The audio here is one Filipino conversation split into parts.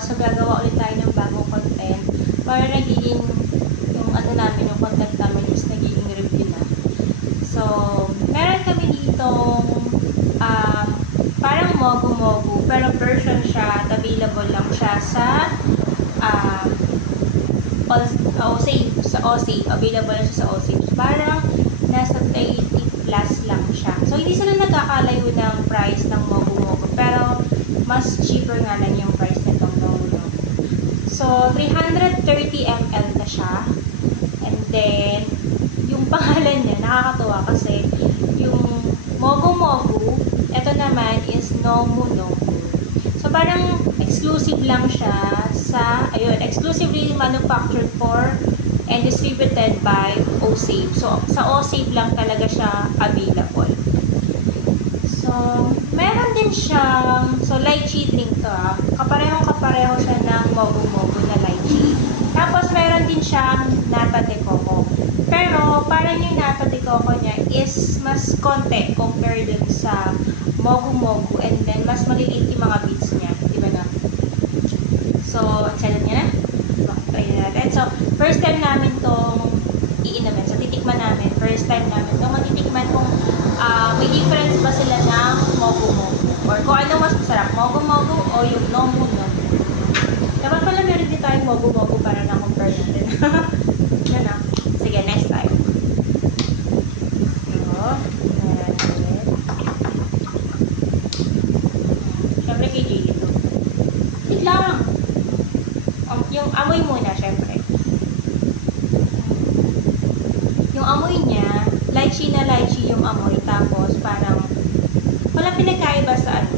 So, gagawa ulit tayo ng bagong content para nagiging yung ano namin, yung content namin is nagiging review na. So, meron kami ditong parang mogu-mogu, pero version siya, available lang siya sa OSAVE, available lang siya sa OSAVE. Parang nasa 30 plus lang siya. So, hindi sila nagkakalayo ng price ng mogu-mogu, pero mas cheaper nga lang yung price nitong mogu-mogu. So, 330 ml na siya. And then, yung pangalan niya, nakakatuwa kasi yung mogu-mogu, ito naman is nomu-nomu. So, parang exclusive lang siya sa, exclusively manufactured for and distributed by OSAVE. So, sa OSAVE lang talaga siya available. So, meron din siyang, lychee drink to kapareho siya ng mogu-mogu na lychee. Tapos, meron din siyang nata de coco. Pero, parang yung nata de coco niya is mas konti compared dun sa mogu-mogu, and then mas maliliit yung mga bits niya. Diba na? So, excited niya na? Try natin. So, first time namin tong iinumin. So, titikman namin. First time namin tong matitikman kung may difference ba sila ng mogu-mogu. Or kung ano mas masarap, mogu-mogu o yung nomu-nomu. Dapat pala meron din tayong mogu-mogu para na-compare natin. Yan na. Sige, next time. So, syempre kay Jay ito. Wait lang! Yung amoy muna, syempre. Yung amoy niya, lychee na lychee yung amoy. Tapos, parang, walang pinagkaiba sa ano.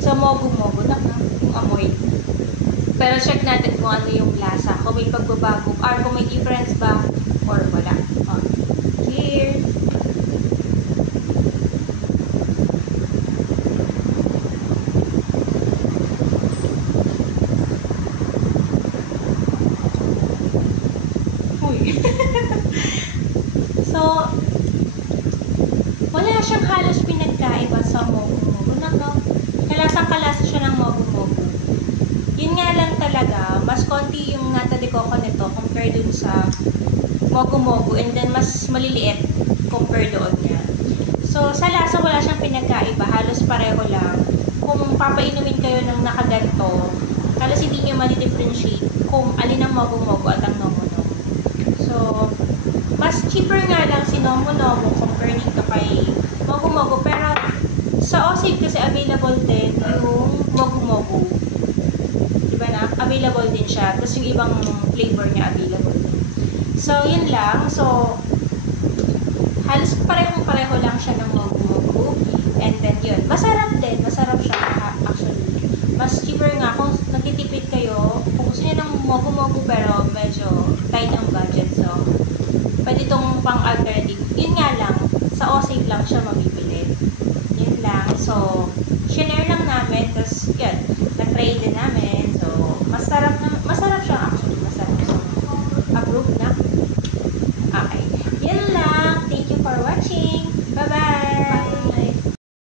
Sa mogu-mogu na yung amoy. Pero check natin kung ano yung lasa. Kung may pagbabago, or kung may difference ba, or wala. Cheers! So, wala siyang halos pinagkaiba sa mogu-mogu. Kalasang-kalasa siya ng mogu-mogu. Yun nga lang talaga, mas konti yung nata de coco nito compared dun sa mogu-mogu, and then mas maliliit compared doon niya. So, sa lasa wala siyang pinagkaiba. Halos pareho lang. Kung papainumin kayo ng nakaganto, halos hindi nyo ma-differentiate kung alin ang mogu-mogu at ang nomu-nomu. So, mas cheaper nga lang si nomu-nomu compared dito kay mogu-mogu. Pero, sa OSAVE kasi available din yung mogu-mogu. Diba na? Available din siya. Tapos yung ibang flavor niya available din. So, yun lang. So, halos pareho lang siya ng mogu-mogu. And then, yun. Masarap din. Masarap siya actually. Mas cheaper nga. Kung nagtitipid kayo, kung gusto niyo ng mogu-mogu pero medyo tight ang budget. So, pwede itong pang-alternative. Yun nga lang, sa OSAVE lang siya mabibili. Yun lang. So, share lang namin. Tapos, yun, na-try din namin. So, masarap